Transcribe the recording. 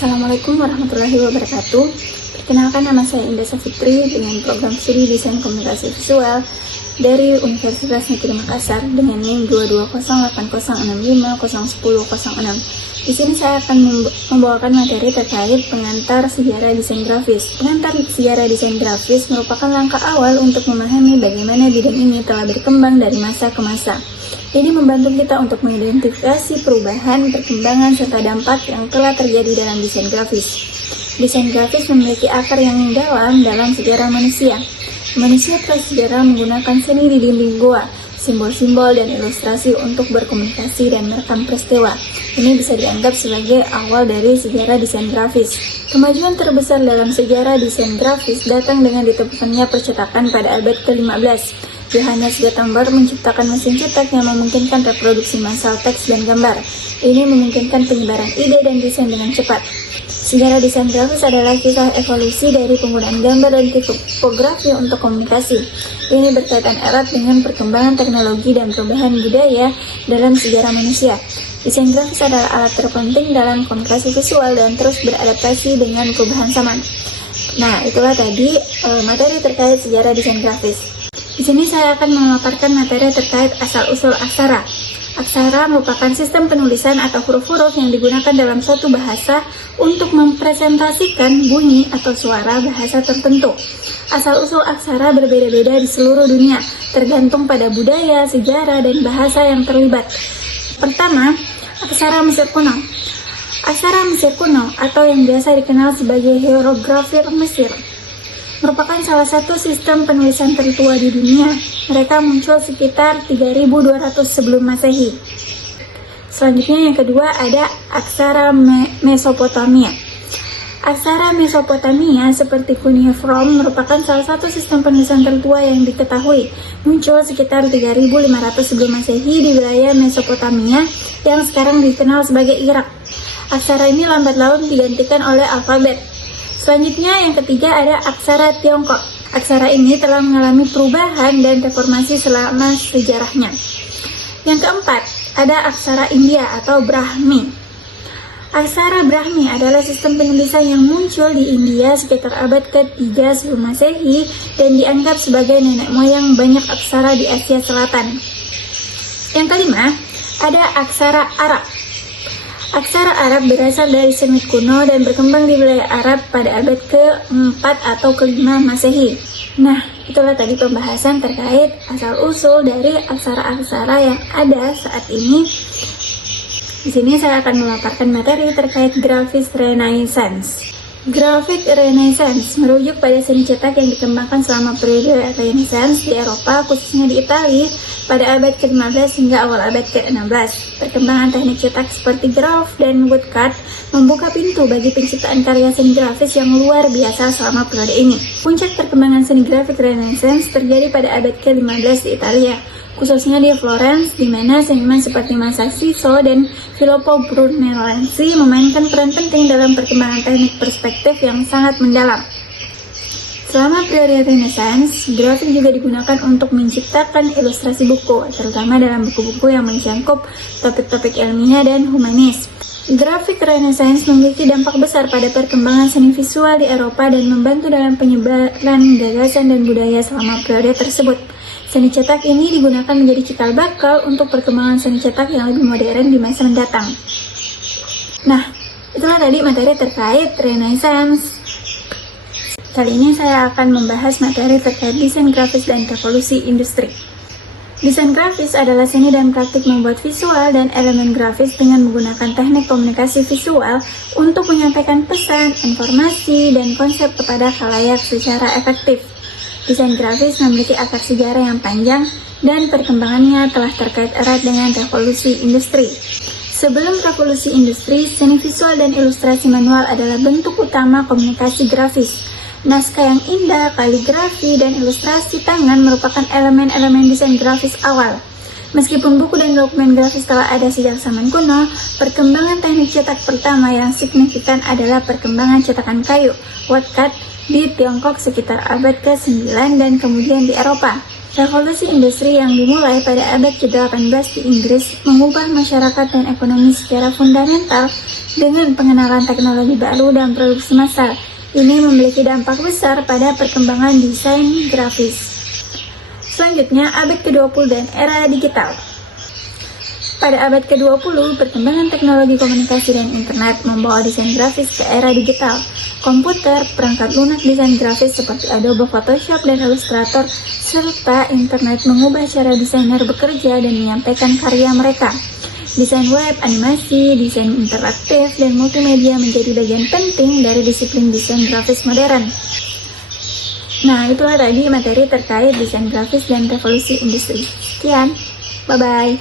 Assalamualaikum warahmatullahi wabarakatuh. Perkenalkan, nama saya Indah Safitri dengan program studi Desain Komunikasi Visual dari Universitas Negeri Makassar dengan NIM 2208065010010. Di sini saya akan membawakan materi terkait pengantar sejarah desain grafis. Pengantar sejarah desain grafis merupakan langkah awal untuk memahami bagaimana bidang ini telah berkembang dari masa ke masa. Ini membantu kita untuk mengidentifikasi perubahan, perkembangan, serta dampak yang telah terjadi dalam desain grafis. Desain grafis memiliki akar yang dalam sejarah manusia. Manusia prasejarah menggunakan seni di dinding goa, simbol-simbol dan ilustrasi untuk berkomunikasi dan merekam peristiwa. Ini bisa dianggap sebagai awal dari sejarah desain grafis. Kemajuan terbesar dalam sejarah desain grafis datang dengan ditemukannya percetakan pada abad ke-15. Johannes Gutenberg menciptakan mesin cetak yang memungkinkan reproduksi massal teks dan gambar. Ini memungkinkan penyebaran ide dan desain dengan cepat. Sejarah desain grafis adalah kisah evolusi dari penggunaan gambar dan tipografi untuk komunikasi. Ini berkaitan erat dengan perkembangan teknologi dan perubahan budaya dalam sejarah manusia. Desain grafis adalah alat terpenting dalam komunikasi visual dan terus beradaptasi dengan perubahan zaman. Nah, itulah tadi materi terkait sejarah desain grafis. Di sini saya akan memaparkan materi terkait asal-usul aksara. Aksara merupakan sistem penulisan atau huruf-huruf yang digunakan dalam suatu bahasa untuk mempresentasikan bunyi atau suara bahasa tertentu. Asal-usul aksara berbeda-beda di seluruh dunia, tergantung pada budaya, sejarah, dan bahasa yang terlibat. Pertama, aksara Mesir kuno. Aksara Mesir kuno atau yang biasa dikenal sebagai hierografi Mesir merupakan salah satu sistem penulisan tertua di dunia. Mereka muncul sekitar 3200 sebelum Masehi. Selanjutnya yang kedua ada aksara Mesopotamia. Aksara Mesopotamia seperti cuneiform merupakan salah satu sistem penulisan tertua yang diketahui. Muncul sekitar 3500 sebelum Masehi di wilayah Mesopotamia yang sekarang dikenal sebagai Irak. Aksara ini lambat laun digantikan oleh alfabet. Selanjutnya yang ketiga ada aksara Tiongkok. Aksara ini telah mengalami perubahan dan reformasi selama sejarahnya. Yang keempat ada aksara India atau Brahmi. Aksara Brahmi adalah sistem penulisan yang muncul di India sekitar abad ke-3 sebelum Masehi dan dianggap sebagai nenek moyang banyak aksara di Asia Selatan. Yang kelima ada aksara Arab. Aksara Arab berasal dari Semit kuno dan berkembang di wilayah Arab pada abad ke-4 atau ke-5 Masehi. Nah, itulah tadi pembahasan terkait asal-usul dari aksara-aksara yang ada saat ini. Di sini saya akan memaparkan materi terkait grafis Renaissance. Grafik Renaissance merujuk pada seni cetak yang dikembangkan selama periode Renaissance di Eropa, khususnya di Italia, pada abad ke-15 hingga awal abad ke-16. Perkembangan teknik cetak seperti graph dan woodcut membuka pintu bagi penciptaan karya seni grafis yang luar biasa selama periode ini. Puncak perkembangan seni grafik Renaissance terjadi pada abad ke-15 di Italia, khususnya di Florence, di mana seniman seperti Masaccio dan Filippo Brunelleschi memainkan peran penting dalam perkembangan teknik perspektif yang sangat mendalam. Selama periode Renaissance, grafik juga digunakan untuk menciptakan ilustrasi buku, terutama dalam buku-buku yang mencakup topik-topik ilmiah dan humanis. Grafik Renaissance memiliki dampak besar pada perkembangan seni visual di Eropa dan membantu dalam penyebaran gagasan dan budaya selama periode tersebut. Seni cetak ini digunakan menjadi cikal bakal untuk perkembangan seni cetak yang lebih modern di masa mendatang. Nah, itulah tadi materi terkait Renaissance. Kali ini saya akan membahas materi terkait desain grafis dan revolusi industri. Desain grafis adalah seni dan praktik membuat visual dan elemen grafis dengan menggunakan teknik komunikasi visual untuk menyampaikan pesan, informasi, dan konsep kepada khalayak secara efektif. Desain grafis memiliki akar sejarah yang panjang dan perkembangannya telah terkait erat dengan revolusi industri. Sebelum revolusi industri, seni visual dan ilustrasi manual adalah bentuk utama komunikasi grafis. Naskah yang indah, kaligrafi, dan ilustrasi tangan merupakan elemen-elemen desain grafis awal. Meskipun buku dan dokumen grafis telah ada sejak zaman kuno, perkembangan teknik cetak pertama yang signifikan adalah perkembangan cetakan kayu, woodcut, di Tiongkok sekitar abad ke-9 dan kemudian di Eropa. Revolusi industri yang dimulai pada abad ke-18 di Inggris mengubah masyarakat dan ekonomi secara fundamental dengan pengenalan teknologi baru dan produksi massal. Ini memiliki dampak besar pada perkembangan desain grafis. Selanjutnya, abad ke-20 dan era digital. Pada abad ke-20, perkembangan teknologi komunikasi dan internet membawa desain grafis ke era digital. Komputer, perangkat lunak desain grafis seperti Adobe Photoshop dan Illustrator, serta internet mengubah cara desainer bekerja dan menyampaikan karya mereka. Desain web, animasi, desain interaktif, dan multimedia menjadi bagian penting dari disiplin desain grafis modern. Nah, itulah tadi materi terkait desain grafis dan revolusi industri. Sekian, bye-bye.